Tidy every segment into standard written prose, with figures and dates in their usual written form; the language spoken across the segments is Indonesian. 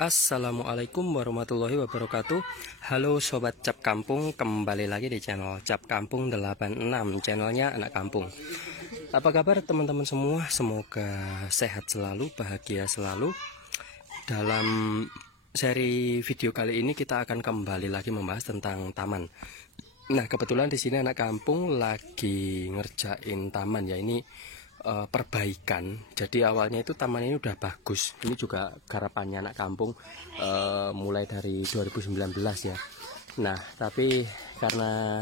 Assalamualaikum warahmatullahi wabarakatuh. Halo Sobat Cap Kampung, kembali lagi di channel Cap Kampung 86, channelnya anak kampung. Apa kabar teman-teman semua? Semoga sehat selalu, bahagia selalu. Dalam seri video kali ini kita akan kembali lagi membahas tentang taman. Nah, kebetulan di sini anak kampung lagi ngerjain taman ya, ini perbaikan. Jadi awalnya itu taman ini udah bagus. Ini juga garapannya anak kampung mulai dari 2019 ya. Nah, tapi karena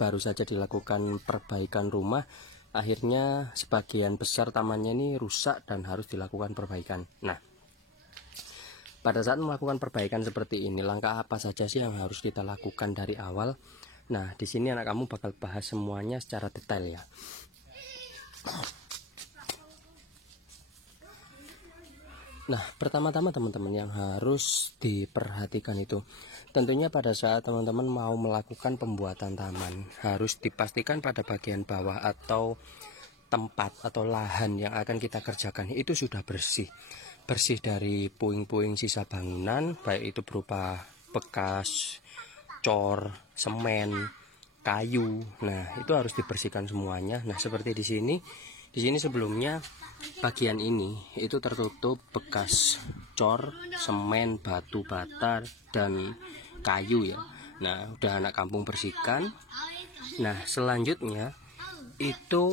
baru saja dilakukan perbaikan rumah, akhirnya sebagian besar tamannya ini rusak dan harus dilakukan perbaikan. Nah, pada saat melakukan perbaikan seperti ini, langkah apa saja sih yang harus kita lakukan dari awal? Nah, di sini anak kamu bakal bahas semuanya secara detail ya. Nah, pertama-tama teman-teman yang harus diperhatikan itu tentunya pada saat teman-teman mau melakukan pembuatan taman, harus dipastikan pada bagian bawah atau tempat atau lahan yang akan kita kerjakan itu sudah bersih. Bersih dari puing-puing sisa bangunan, baik itu berupa bekas cor, semen, kayu. Nah, itu harus dibersihkan semuanya. Nah, seperti di sini sebelumnya bagian ini itu tertutup bekas cor, semen, batu bata dan kayu ya. Nah, udah anak kampung bersihkan. Nah, selanjutnya itu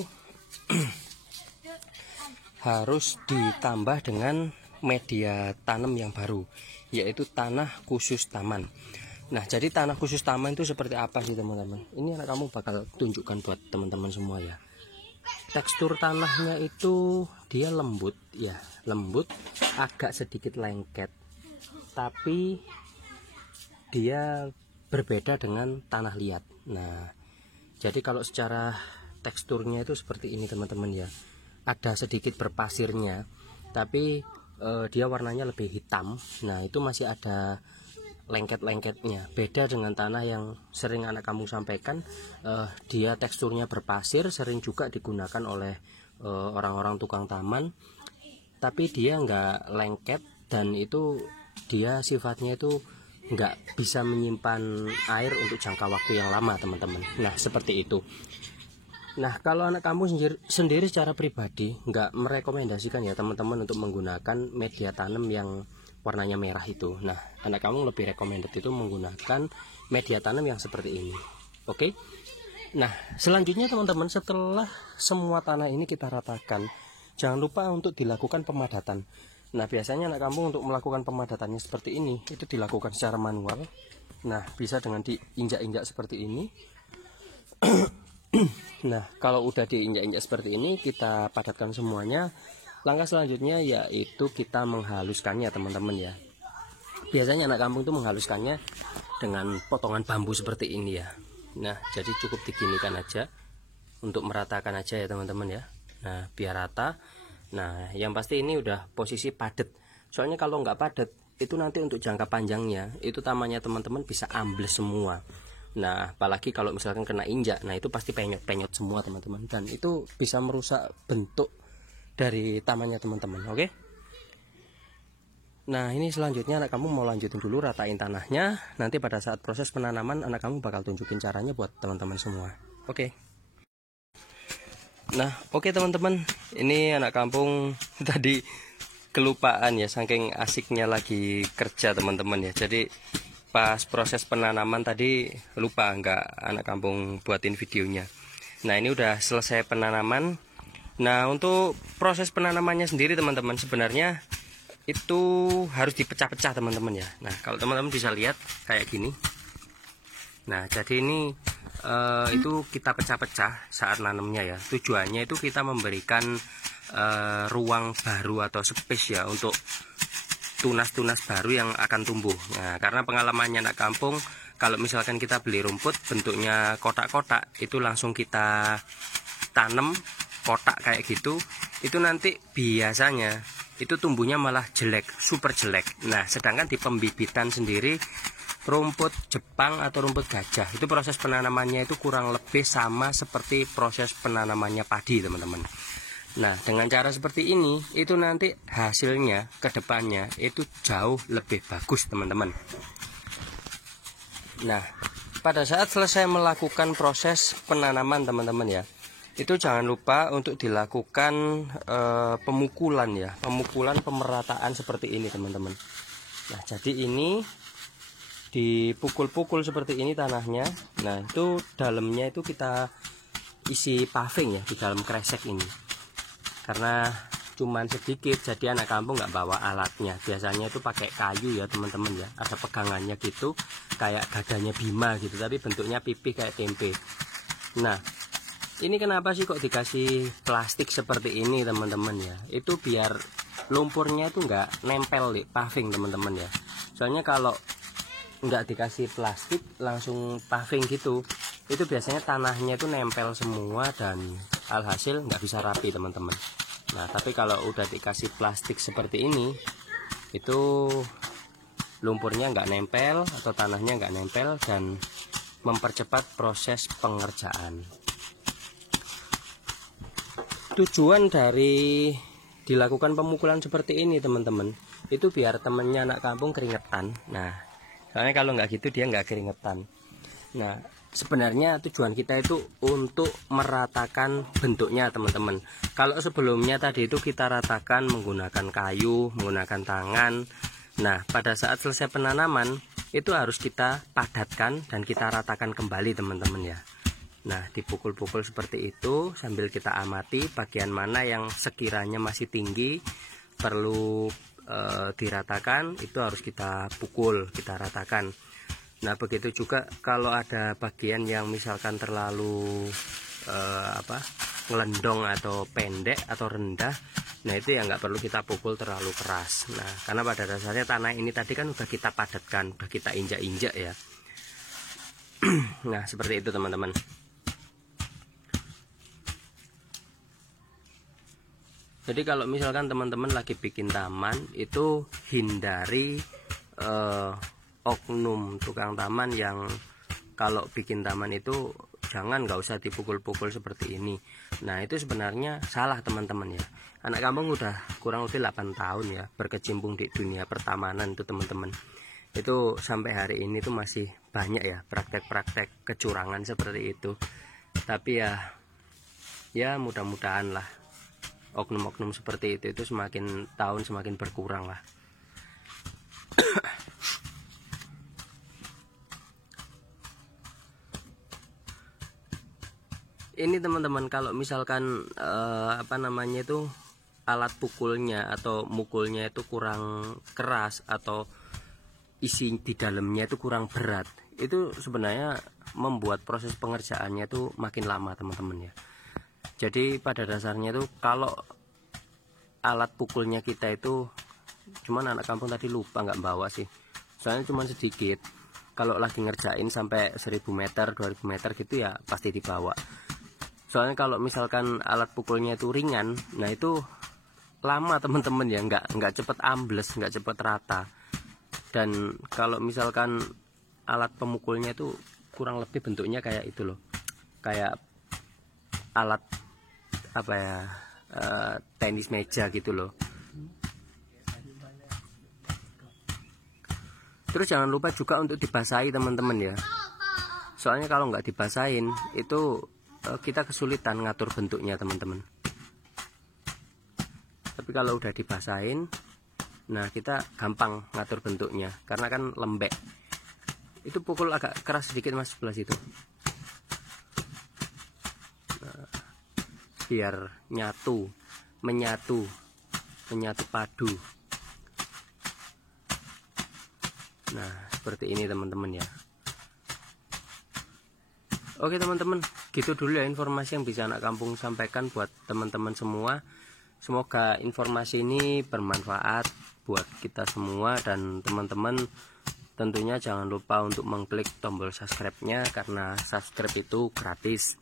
harus ditambah dengan media tanam yang baru, yaitu tanah khusus taman. Nah, jadi tanah khusus taman itu seperti apa sih teman-teman? Ini anak kamu bakal tunjukkan buat teman-teman semua ya. Tekstur tanahnya itu dia lembut ya, lembut, agak sedikit lengket, tapi dia berbeda dengan tanah liat. Nah, jadi kalau secara teksturnya itu seperti ini teman-teman ya, ada sedikit berpasirnya, tapi dia warnanya lebih hitam. Nah, itu masih ada lengket-lengketnya. Beda dengan tanah yang sering anak kamu sampaikan, dia teksturnya berpasir, sering juga digunakan oleh orang-orang tukang taman, tapi dia nggak lengket dan itu dia sifatnya itu nggak bisa menyimpan air untuk jangka waktu yang lama teman-teman. Nah, seperti itu. Nah, kalau anak kamu sendiri secara pribadi nggak merekomendasikan ya teman-teman untuk menggunakan media tanam yang warnanya merah itu. Nah, anak kamu lebih recommended itu menggunakan media tanam yang seperti ini. Oke. Nah, selanjutnya teman-teman, setelah semua tanah ini kita ratakan, jangan lupa untuk dilakukan pemadatan. Nah, biasanya anak kampung untuk melakukan pemadatannya seperti ini itu dilakukan secara manual. Nah, bisa dengan diinjak-injak seperti ini. Nah, kalau udah diinjak-injak seperti ini, kita padatkan semuanya. Langkah selanjutnya yaitu kita menghaluskannya teman-teman ya. Biasanya anak kampung itu menghaluskannya dengan potongan bambu seperti ini ya. Nah, jadi cukup diginikan aja untuk meratakan aja ya teman-teman ya. Nah, biar rata. Nah, yang pasti ini udah posisi padat. Soalnya kalau nggak padat itu nanti untuk jangka panjangnya itu tamannya teman-teman bisa ambles semua. Nah, apalagi kalau misalkan kena injak, nah itu pasti penyot-penyot semua teman-teman, dan itu bisa merusak bentuk dari tamannya teman-teman. Oke. Nah, ini selanjutnya anak kamu mau lanjutin dulu ratain tanahnya. Nanti pada saat proses penanaman anak kamu bakal tunjukin caranya buat teman-teman semua. Oke. Nah, oke teman-teman, ini anak kampung tadi kelupaan ya, saking asiknya lagi kerja teman-teman ya. Jadi pas proses penanaman tadi lupa nggak anak kampung buatin videonya. Nah, ini udah selesai penanaman. Nah, untuk proses penanamannya sendiri teman-teman sebenarnya itu harus dipecah-pecah teman-teman ya. Nah, kalau teman-teman bisa lihat kayak gini. Nah, jadi ini itu kita pecah-pecah saat nanamnya ya. Tujuannya itu kita memberikan ruang baru atau space ya untuk tunas-tunas baru yang akan tumbuh. Nah, karena pengalamannya anak kampung, kalau misalkan kita beli rumput bentuknya kotak-kotak, itu langsung kita tanam kotak kayak gitu, itu nanti biasanya itu tumbuhnya malah jelek, super jelek. Nah, sedangkan di pembibitan sendiri rumput Jepang atau rumput gajah itu proses penanamannya itu kurang lebih sama seperti proses penanamannya padi teman-teman. Nah, dengan cara seperti ini itu nanti hasilnya ke depannya itu jauh lebih bagus, teman-teman. Nah, pada saat selesai melakukan proses penanaman, teman-teman ya, itu jangan lupa untuk dilakukan pemukulan ya, pemukulan pemerataan seperti ini, teman-teman. Nah, jadi ini dipukul-pukul seperti ini tanahnya. Nah, itu dalamnya itu kita isi paving ya di dalam kresek ini. Karena cuman sedikit, jadi anak kampung nggak bawa alatnya. Biasanya itu pakai kayu ya, teman-teman ya. Ada pegangannya gitu, kayak dadanya Bima gitu, tapi bentuknya pipih kayak tempe. Nah, ini kenapa sih kok dikasih plastik seperti ini, teman-teman ya? Itu biar lumpurnya itu nggak nempel di paving, teman-teman ya. Soalnya kalau nggak dikasih plastik langsung paving gitu, itu biasanya tanahnya itu nempel semua dan alhasil nggak bisa rapi, teman-teman. Nah, tapi kalau udah dikasih plastik seperti ini, itu lumpurnya nggak nempel atau tanahnya nggak nempel dan mempercepat proses pengerjaan. Tujuan dari dilakukan pemukulan seperti ini, teman-teman, itu biar temennya anak kampung keringetan. Nah, soalnya kalau nggak gitu dia nggak keringetan. Nah, sebenarnya tujuan kita itu untuk meratakan bentuknya, teman-teman. Kalau sebelumnya tadi itu kita ratakan menggunakan kayu, menggunakan tangan. Nah, pada saat selesai penanaman itu harus kita padatkan dan kita ratakan kembali, teman-teman ya. Nah, dipukul-pukul seperti itu sambil kita amati bagian mana yang sekiranya masih tinggi perlu diratakan, itu harus kita pukul, kita ratakan. Nah, begitu juga kalau ada bagian yang misalkan terlalu ngelendong atau pendek atau rendah, nah itu ya nggak perlu kita pukul terlalu keras. Nah, karena pada dasarnya tanah ini tadi kan udah kita padatkan, udah kita injak-injak ya. Nah, seperti itu, teman-teman. Jadi kalau misalkan teman-teman lagi bikin taman, itu hindari oknum tukang taman yang kalau bikin taman itu nggak usah dipukul-pukul seperti ini. Nah, itu sebenarnya salah, teman-teman ya. Anak kampung udah kurang lebih 8 tahun ya berkecimpung di dunia pertamanan itu, teman-teman. Itu sampai hari ini tuh masih banyak ya praktek-praktek kecurangan seperti itu. Tapi ya mudah-mudahan lah oknum-oknum seperti itu semakin tahun semakin berkurang lah. Ini, teman-teman, kalau misalkan alat pukulnya atau mukulnya itu kurang keras atau isi di dalamnya itu kurang berat, itu sebenarnya membuat proses pengerjaannya itu makin lama, teman-teman ya. Jadi pada dasarnya itu kalau alat pukulnya kita itu, cuman anak kampung tadi lupa nggak bawa sih, soalnya cuman sedikit. Kalau lagi ngerjain sampai 1000 meter 2000 meter gitu ya pasti dibawa. Soalnya kalau misalkan alat pukulnya itu ringan, nah itu lama, teman-teman ya, nggak cepet ambles, nggak cepet rata. Dan kalau misalkan alat pemukulnya itu kurang lebih bentuknya kayak itu loh, kayak alat tenis meja gitu loh. Terus jangan lupa juga untuk dibasahi, teman-teman ya. Soalnya kalau nggak dibasahin itu kita kesulitan ngatur bentuknya, teman-teman. Tapi kalau udah dibasahin, nah kita gampang ngatur bentuknya karena kan lembek. Itu pukul agak keras sedikit, Mas, sebelah situ. Biar menyatu padu. Nah, seperti ini, teman-teman ya. Oke, teman-teman, gitu dulu ya informasi yang bisa anak kampung sampaikan buat teman-teman semua. Semoga informasi ini bermanfaat buat kita semua, dan teman-teman tentunya jangan lupa untuk mengklik tombol subscribe-nya karena subscribe itu gratis.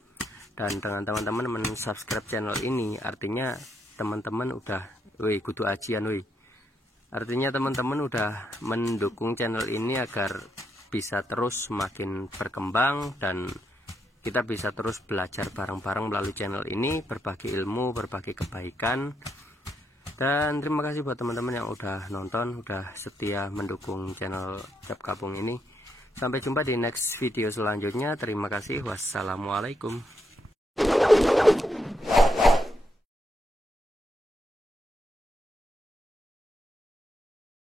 Dan dengan teman-teman men-subscribe channel ini artinya teman-teman udah kudu ajian artinya teman-teman udah mendukung channel ini agar bisa terus semakin berkembang dan kita bisa terus belajar bareng-bareng melalui channel ini, berbagi ilmu, berbagi kebaikan. Dan terima kasih buat teman-teman yang udah nonton, udah setia mendukung channel Cap Kapung ini. Sampai jumpa di next video selanjutnya. Terima kasih. Wassalamualaikum.